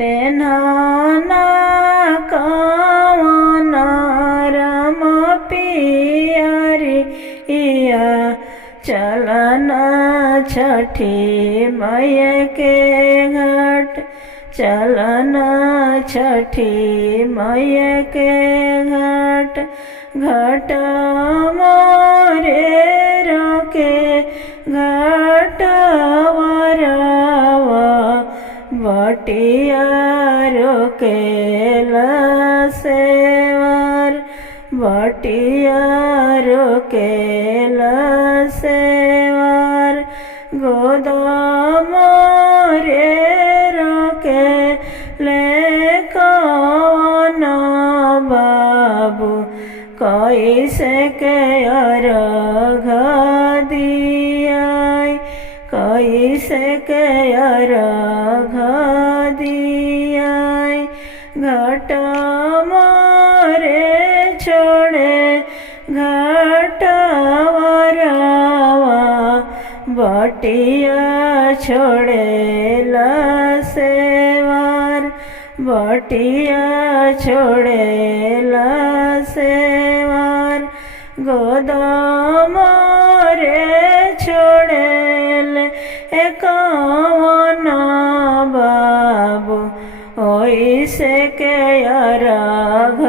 पेन्हाना कवना राम पियरिया चलना छठी मैया के घाट चलना छठी मैया के घाट घाट मोरे रोके घाट वरवा बटिया रोकेला सेवर बटिया रोकेला सेवर गोदाम रे रोके ले कवना बाबू कैसे के अर्घ दियाई कैसे के अर्घ दियाई घाट मोरे छोड़े घाट वरवा बटिया छोड़ेला सेवर बटिया छोड़ेला सेवर गोदाम रे छोड़ेल कवना बाबू ओइसे के अर्घ